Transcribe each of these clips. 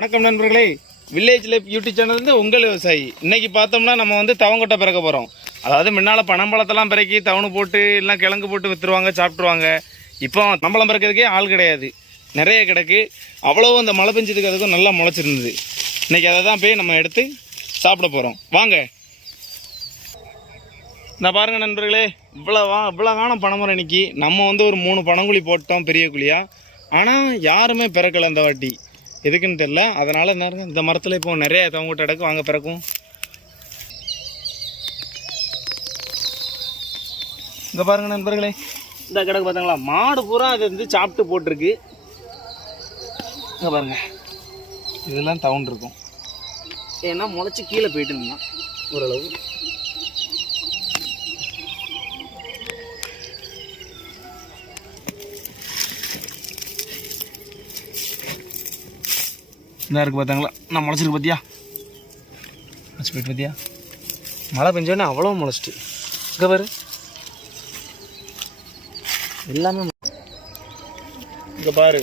வணக்கம் நண்பர்களே, village life YouTube channel வந்து உங்கள் விவசாயி. இன்னைக்கு பார்த்தோம்னா நம்ம வந்து தவங்கொட்டை பிறக்க போகிறோம். அதாவது முன்னால் பனம்பழத்தெல்லாம் பிறக்கி தவணு போட்டு இல்லை கிழங்கு போட்டு விற்றுருவாங்க, சாப்பிட்ருவாங்க. இப்போ நம்பளம் பிறக்கிறதுக்கே ஆள் கிடையாது, நிறைய கிடக்கு. அவ்வளோ அந்த மழை பெஞ்சதுக்கு அதுக்கும் நல்லா முளைச்சிருந்தது. இன்றைக்கி அதை தான் போய் நம்ம எடுத்து சாப்பிட போகிறோம். வாங்க. இந்த பாருங்கள் நண்பர்களே, இவ்வளோ காணும் பனைமரம். இன்னைக்கு நம்ம வந்து ஒரு 3 பனங்குழி போட்டோம், பெரிய குழியாக. ஆனால் யாருமே பிறக்கலை அந்த வாட்டி, எதுக்குன்னு தெரில. அதனால் என்ன இந்த மரத்தில் இப்போ நிறைய தவங்கொட்டை கிடக்கு. வாங்க பிறக்கும். இங்கே பாருங்கள் நண்பர்களே, இந்த கிடக்கு பார்த்தாங்களா, மாடு பூரா அது வந்து சாப்பிட்டு போட்டிருக்கு. இங்கே பாருங்கள், இதெல்லாம் தவுண்டு இருக்கும். ஏன்னா முளைச்சி கீழே போயிட்டுங்கன்னா ஓரளவு. இந்த இருக்குது பார்த்தாங்களா, நான் முளைச்சிருக்கு பார்த்தியா, முளைச்சி போயிட்டு பார்த்தியா. மழை பெஞ்சோடனே அவ்வளோ முளைச்சிட்டு. இங்கே பாரு, எல்லாமே இங்கே பாரு.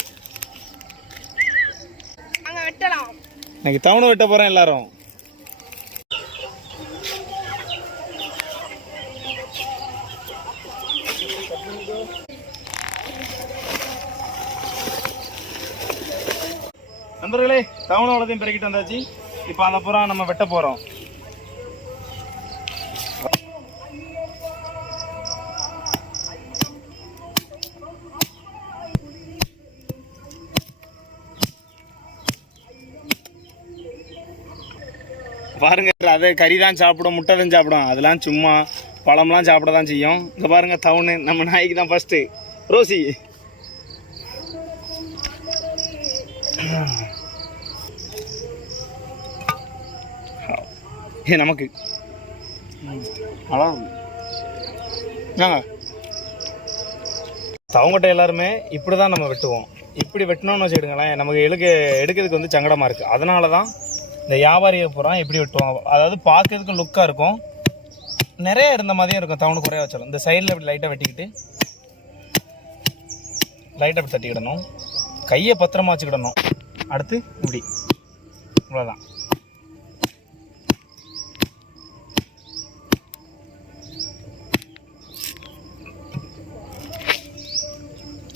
இன்னைக்கு தவணை வெட்ட போகிறேன் எல்லாரும். நண்பர்களே, தவணை வளத்தையும் பெருக்கிட்டு வந்தாச்சு. இப்போ அந்த புறம் நம்ம வெட்ட போகிறோம். பாருங்க, அதை கறி தான் சாப்பிடும், முட்டை தான் சாப்பிடும். அதெல்லாம் சும்மா பழம்லாம் சாப்பிட தான் செய்யும். இங்கே பாருங்க, தவணு நம்ம நாய்க்கு தான் ஃபஸ்ட்டு. ரோசி, நமக்கு தவங்கொட்டை எல்லாருமே இப்படி தான் நம்ம வெட்டுவோம். இப்படி வெட்டினோன்னு வச்சுக்கிடுங்களேன், நமக்கு எடுக்கிறதுக்கு வந்து சங்கடமாக இருக்குது. அதனால தான் இந்த வியாபாரியை பூரா எப்படி வெட்டுவாங்க. அதாவது பார்க்கறதுக்கு லுக்காக இருக்கும், நிறைய இருந்த மாதிரியும் இருக்கும். தவணு குறைய வச்சாலும் இந்த சைடில் இப்படி லைட்டாக வெட்டிக்கிட்டு லைட்டாக இப்படி தட்டிக்கிடணும். கையை பத்திரமா வச்சுக்கிடணும். அடுத்து இப்படி, இவ்வளோதான்.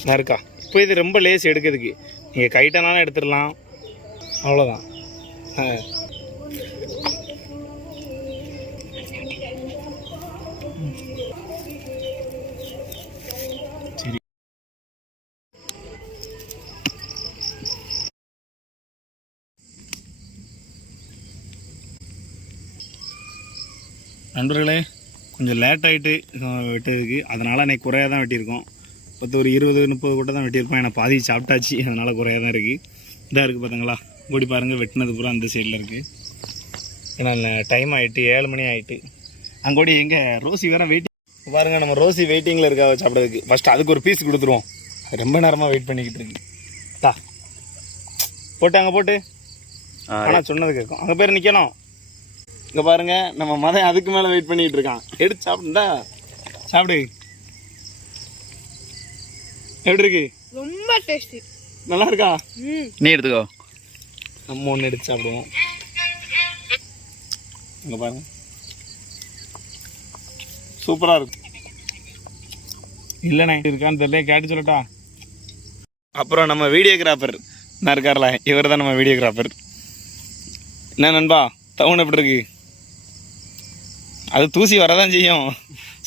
நான் இருக்கா இப்போ இது ரொம்ப லேஸ் எடுக்கிறதுக்கு. நீங்கள் கைட்டனாலும் எடுத்துடலாம், அவ்வளோதான். சரி, நண்பர்களே, கொஞ்சம் லேட் ஆகிட்டு வெட்டதுக்கு. அதனால் அன்றைக்கி குறையாக தான் வெட்டியிருக்கோம். ஒரு 20-30 கூட்டை தான் வெட்டியிருப்போம். ஏன்னா பாதி சாப்பிட்டாச்சு, அதனால் குறையாக தான் இருக்குது. இதாக இருக்குது பார்த்துங்களா, கூடி பாருங்கள், வெட்டினது பூரா அந்த சைடில் இருக்குது. ஏன்னா டைம் ஆகிட்டு 7 மணி ஆகிட்டு. அங்கோடி எங்கே ரோசி வேறு வெயிட்டிங் பாருங்கள். நம்ம ரோசி வெயிட்டிங்கில் இருக்கா சாப்பிட்றதுக்கு. ஃபஸ்ட்டு அதுக்கு ஒரு பீஸ் கொடுத்துருவோம். ரொம்ப நேரமாக வெயிட் பண்ணிக்கிட்டு இருக்கு. தா போட்டு அங்கே போட்டு, ஆனால் சொன்னது கேட்கும். அங்கே பேர் நிற்கணும். இங்கே பாருங்கள், நம்ம மதம் அதுக்கு மேலே வெயிட் பண்ணிக்கிட்டு இருக்கான். எடுத்து சாப்பிடுண்டா, சாப்பிடு. எப்படி இருக்கு? ரொம்ப டேஸ்டி, நல்லா இருக்கா? நீ எடுத்துக்கோ, நம்ம ஒன்று எடுத்து சாப்பிடுவோம். இங்கே பாருங்க, சூப்பராக இருக்கு. இல்லைண்ணே இருக்கான்னு தெரியல, கேட்டு சொல்லட்டா. அப்புறம் நம்ம வீடியோகிராஃபர் நான் இருக்கார்ல, இவர் தான் நம்ம வீடியோகிராஃபர். என்ன நண்பா, தவணை எப்படி இருக்கு? அது தூசி வரதான் செய்யும்,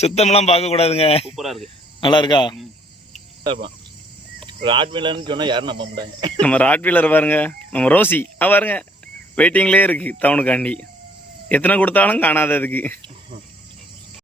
சுத்தம்லாம் பார்க்கக்கூடாதுங்க. சூப்பராக இருக்கு, நல்லா இருக்கா? ராட்வீலர்னு சொன்னால் யாரும் நம்ப மாட்டாங்க. நம்ம ராட்வீலர் பாருங்க, நம்ம ரோசி பாருங்க, வெயிட்டிங்லேயே இருக்குது தவணுக்காண்டி. எத்தனை கொடுத்தாலும் காணாத அதுக்கு.